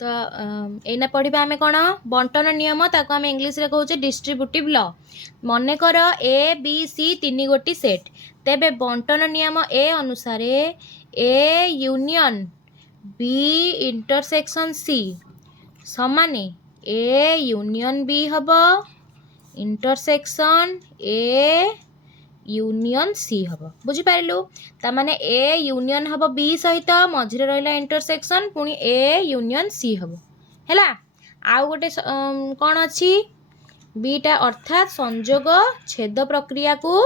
तो एना पढ़ा आम कौन बंटन नियम ताको आम इंग्लीश रे कहूचे डिस्ट्रीब्यूटिव लॉ। मन कर ए बी सी तीन गोटी सेट, तेबे बंटन नियम ए अनुसार A union B intersection C समाने ए यूनियन बी हम इंटरसेक्शन ए यूनियन सी हम बुझिपारू। तामाने ए यूनियन हम बी सहित मझिरे रहिला इंटरसेक्शन पुणी ए यूनियन सी हम हैला। आउ गोटे कौन अच्छी बीटा अर्थात संजोग छेद प्रक्रिया को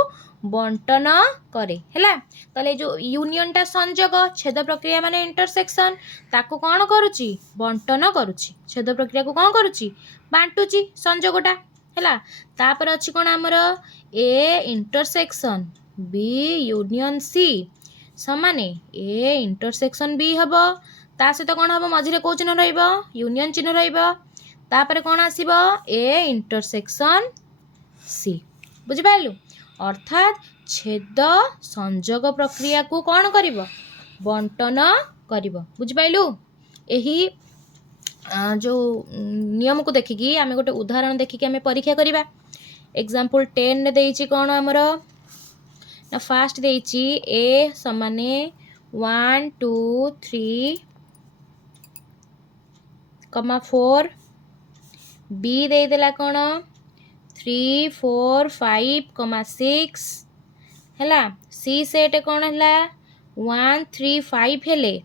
बंटन करे हैला। ताले जो यूनियन टा संजोग छेद प्रक्रिया माने इंटरसेक्शन ताको कौन करुची बंटन करुची, छेद प्रक्रिया को कौन करुची बांटुची संजोगटा हैला। तापर अच्छी कौन आमर A intersection B union C समाने ए इंटरसेक्शन बी हम ता सहित कौन हम मझिरे कौ चिन्ह रहिबो यूनियन चिन्ह रहिबो। तापर कौन आसीबो ए इंटरसेक्शन सी बुझिपारलु। अर्थात छेद संजोग प्रक्रिया को कौन करिबो बंटन करिबो बुझिपारलु। एही जो नियम को देखिकी आमे गोटे उदाहरण देखिकी आमे परीक्षा करिबा। एग्जाम्पल 10 ने देइछि कौन आमर ना फास्ट देइछि ए समाने 1 2 3 4 बी दे देला कौन 3 4 5 6 हैला। सी सेट कौन हैला 1 3 5 हेले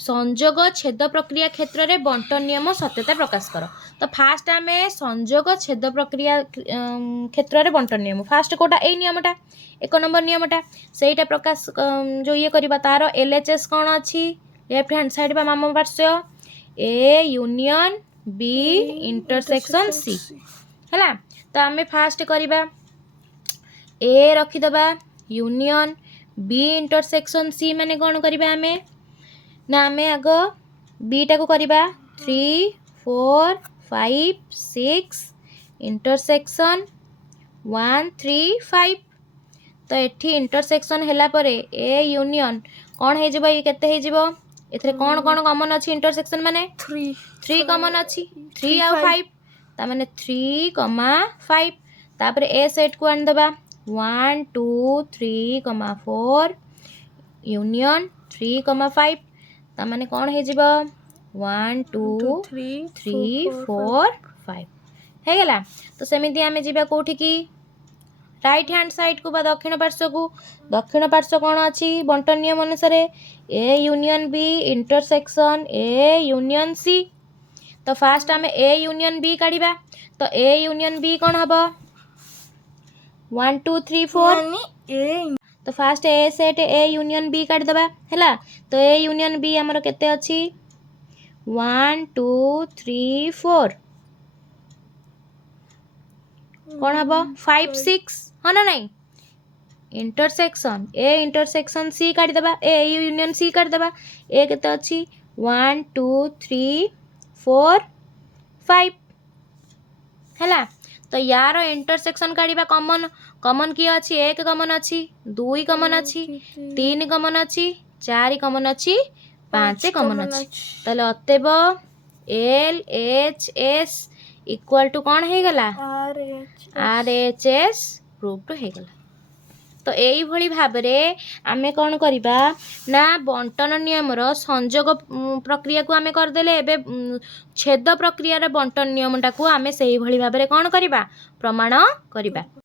संजोग छेद प्रक्रिया क्षेत्र में बंटन नियम सत्यता प्रकाश कर। तो फास्ट आम संजोग छेद प्रक्रिया क्षेत्र में बंटन नियम फास्ट कोटा ए नियमटा 1 नंबर नियमटा सेटा प्रकाश जो ये करबा तार एलएचएस कौन अच्छी लेफ्ट हैंड साइड बा वाम पार्श्व A union B intersection C हैला। तो आम फास्ट करबा ए रखीदबा यूनियन बी इंटरसेक्शन सी माने कौन करबा आमे ना आमे आग बीटा को करबा 3 4 5 6 इंटरसेक्शन 1 3 5। तो एठी इंटरसेक्शन हैला परे ए यूनियन कौन हे जबो ये केते हे जबो एथरे कौन कौन कॉमन अछि इंटरसेक्शन माने 3 कॉमन अछि 3 आ 5 ता माने 3 5 तापर ए सेट को आन दबा 1 2 3 4 यूनियन 3 5 ता माने कौन हे जिबो 1 2 3 4 5 हे गेला। तो सेमिति आमे जिबा कोठी की राइट हैंड साइड को बा दक्षिण पार्श्व को। दक्षिण पार्श्व कौन अछि बंटन नियम अनुसार A union B intersection A union C. तो फास्ट आमे ए यूनियन बी काढिबा। तो ए यूनियन बी कौन हबो 1 2 3 4 तो first A set A union B काट दबा हैला। तो ए यूनियन बी हमर केते अछि 1 2 3 4 कौन हबो 5 6 हाँ ना नहीं इंटरसेक्शन ए इंटरसेक्शन सी काट दबा ए यूनियन सी काट दबा ए केते अछि 1 2 3 4 5 हैला। तो यार इंटरसेक्शन काढ़ा कॉमन कॉमन किए अच्छी 1 कॉमन अच्छी 2 कॉमन अच्छी 3 कॉमन अच्छी 4 कॉमन अच्छी 5 कॉमन अच्छी। ताले अतएव L H S equal to कौन है गला आर एच एस प्रूफ है गला। तो यही भली भाबरे आमे कौन करिबा ना बंटन नियम रो संजोग प्रक्रिया को आमे कर देले एबे छेद प्रक्रिया रे बंटन नियम टा को आमे सही भली भाबरे कौन करिबा प्रमाण करिबा।